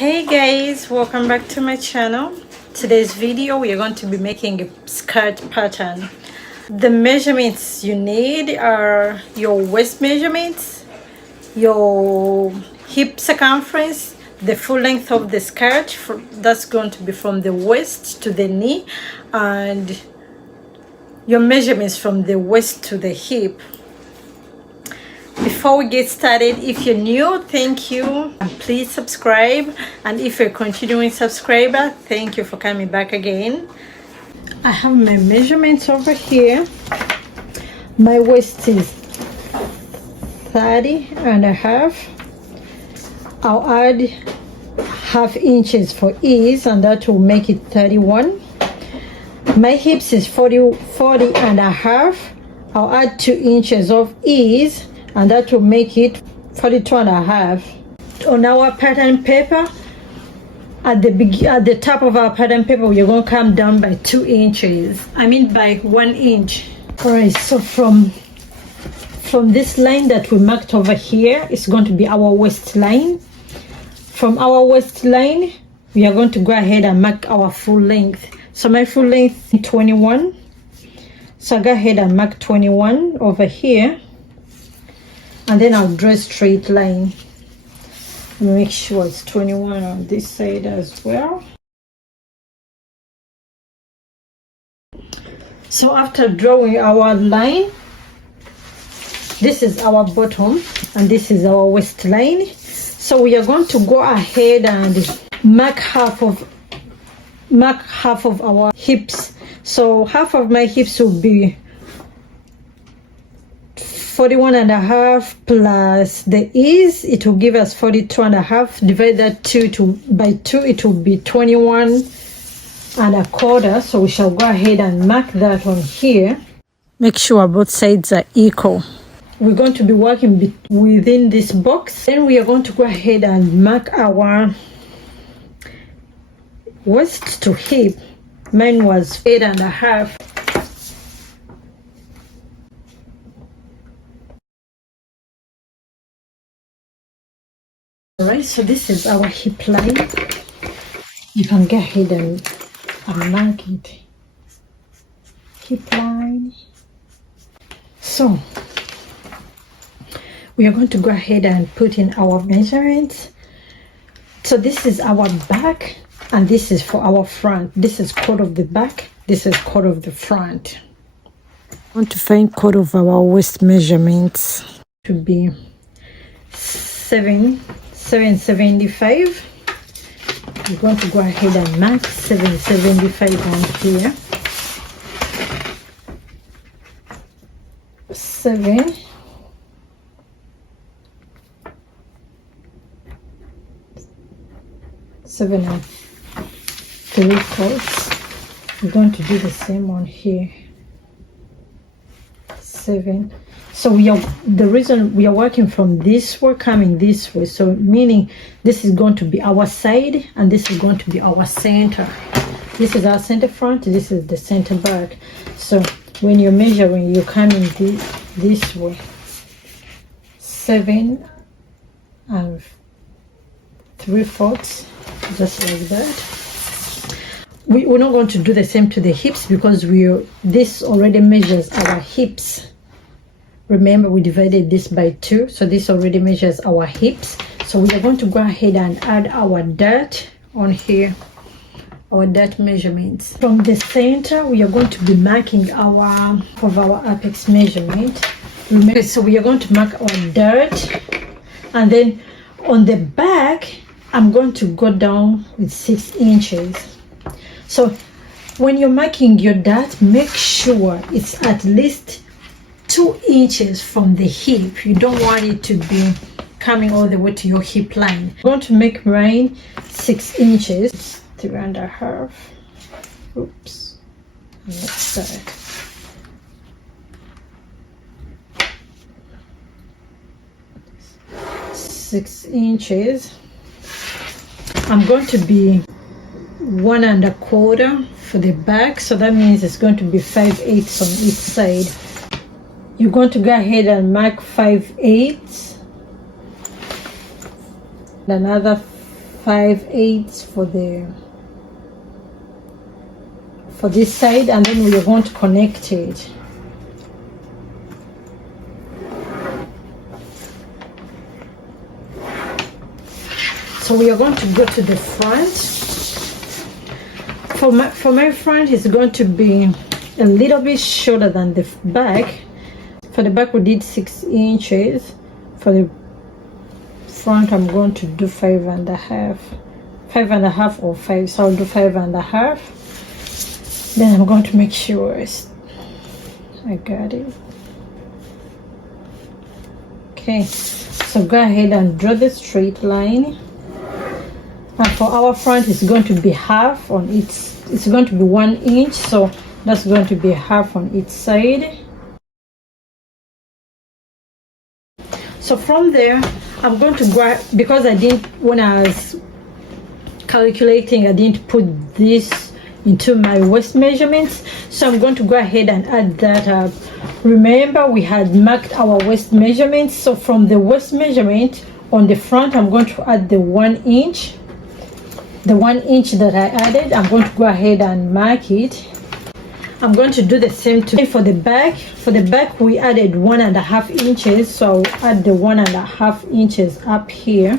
Hey guys, welcome back to my channel. Today's video we are going to be making a skirt pattern. The measurements you need are your waist measurements, your hip circumference, the full length of the skirt, that's going to be from the waist to the knee, and your measurements from the waist to the hip. Before we get started, if you're new, thank you, please subscribe, and if you're a continuing subscriber, thank you for coming back again. I have my measurements over here. My waist is 30 and a half. I'll add half inches for ease, and that will make it 31. My hips is 40 and a half. I'll add 2 inches of ease, and that will make it 42 and a half. On our pattern paper, at the top of our pattern paper, we're going to come down by 2 inches. By 1 inch. All right, so from this line that we marked over here, it's going to be our waistline. From our waistline, we are going to go ahead and mark our full length. So my full length is 21. So I'll go ahead and mark 21 over here. And then I'll draw a straight line. Make sure it's 21 on this side as well. So after drawing our line, this is our bottom and this is our waistline. So we are going to go ahead and mark half of our hips. So half of my hips will be 41 and a half plus the ease, it will give us 42 and a half. Divide that by 2, it will be 21 and a quarter. So we shall go ahead and mark that on here. Make sure both sides are equal. We're going to be working within this box. Then we are going to go ahead and mark our waist to hip. Mine was 8 and a half. Alright, so this is our hip line. You can go ahead and mark it. Hip line. So we are going to go ahead and put in our measurements. So this is our back and this is for our front. This is quarter of the back, this is quarter of the front. I want to find quarter of our waist measurements to be 775. We're going to go ahead and mark 775 on here. 7 and 3/4. We're going to do the same on here. 7. So the reason we are working from this, we're coming this way, so meaning this is going to be our side and this is going to be our center. This is our center front, this is the center back. So when you're measuring, you're coming this way. 7 and 3/4, just like that. We're not going to do the same to the hips because this already measures our hips. Remember, we divided this by 2, so this already measures our hips. So we are going to go ahead and add our dart on here, our dart measurements. From the center, we are going to be marking our apex measurement. Remember, so we are going to mark our dart, and then on the back, I'm going to go down with 6 inches. So when you're marking your dart, make sure it's at least 2 inches from the hip. You don't want it to be coming all the way to your hip line. I'm going to make mine 6 inches, 3 and a half. Oops. Next side. Six inches. I'm going to be 1 1/4 for the back, so that means it's going to be 5/8 on each side. You're going to go ahead and mark 5/8, another 5/8 for this side, and then we are going to connect it. So we are going to go to the front. For my front, it's going to be a little bit shorter than the back. For the back we did 6 inches. For the front I'm going to do 5.5. 5.5 or 5, so I'll do 5.5. Then I'm going to make sure I got it. Okay, so go ahead and draw the straight line. And for our front, it's going to be half on it's going to be 1 inch, so that's going to be half on each side. So from there, I'm going to grab, because I didn't, when I was calculating, I didn't put this into my waist measurements, so I'm going to go ahead and add that up. Remember, we had marked our waist measurements, so from the waist measurement on the front, I'm going to add the 1 inch. The 1 inch that I added, I'm going to go ahead and mark it. I'm going to do the same for the back. For the back, we added 1.5 inches, so I'll add the 1.5 inches up here.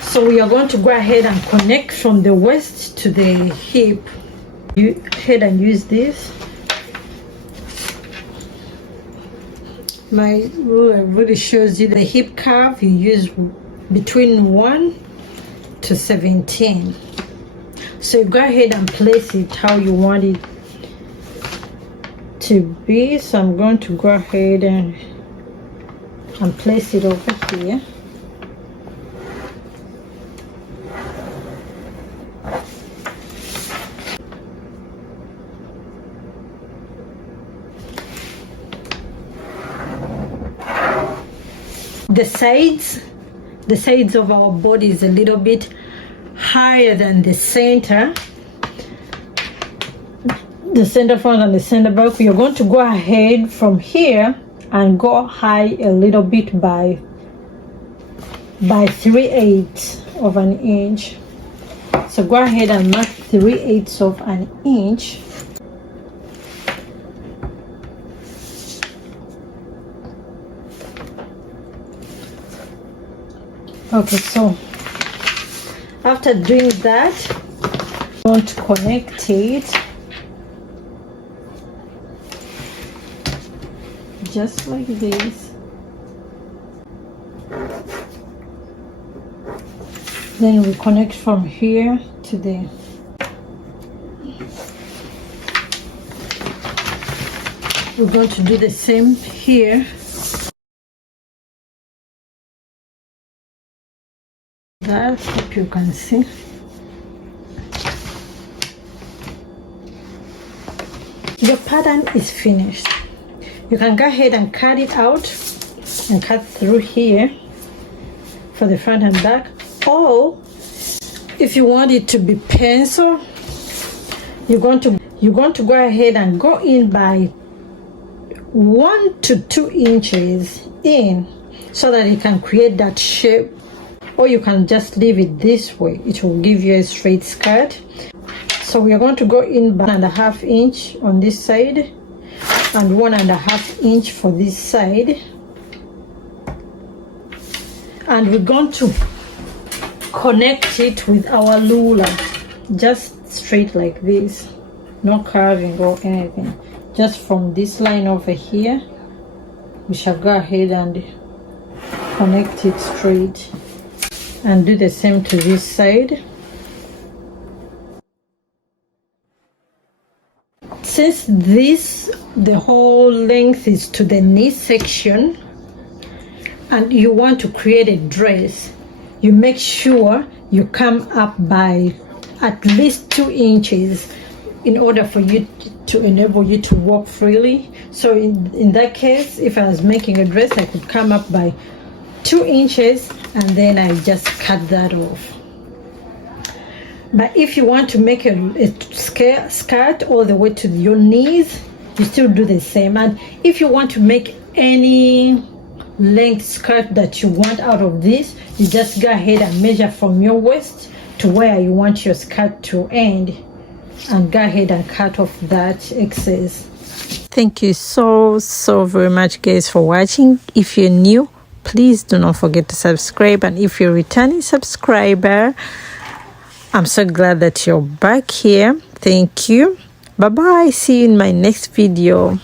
So we are going to go ahead and connect from the waist to the hip. You go ahead and use this. My ruler really shows you the hip curve. You use between 1 to 17. So go ahead and place it how you want it to be. So I'm going to go ahead and place it over here. The sides of our body is a little bit higher than the center front and the center back. We are going to go ahead from here and go high a little bit by 3/8 of an inch. So go ahead and mark 3/8 of an inch. Okay, so after doing that, I'm going to connect it just like this. Then we connect from here to there. We're going to do the same here. That, hope you can see. Your pattern is finished. You can go ahead and cut it out and cut through here for the front and back, or if you want it to be pencil, you're going to go ahead and go in by 1 to 2 inches in, so that it can create that shape. Or you can just leave it this way, it will give you a straight skirt. So we are going to go in by 1.5 inch on this side and 1.5 inch for this side, and we're going to connect it with our ruler just straight like this, no curving or anything. Just from this line over here, we shall go ahead and connect it straight. And do the same to this side. Since the whole length is to the knee section, and you want to create a dress, you make sure you come up by at least 2 inches in order for you to enable you to walk freely. So in that case, if I was making a dress, I could come up by 2 inches and then I just cut that off. But if you want to make a skirt all the way to your knees, you still do the same. And if you want to make any length skirt that you want out of this, you just go ahead and measure from your waist to where you want your skirt to end, and go ahead and cut off that excess. Thank you so very much, guys, for watching. If you're new, please do not forget to subscribe, and if you're a returning subscriber, I'm so glad that you're back here. Thank you. Bye bye. See you in my next video.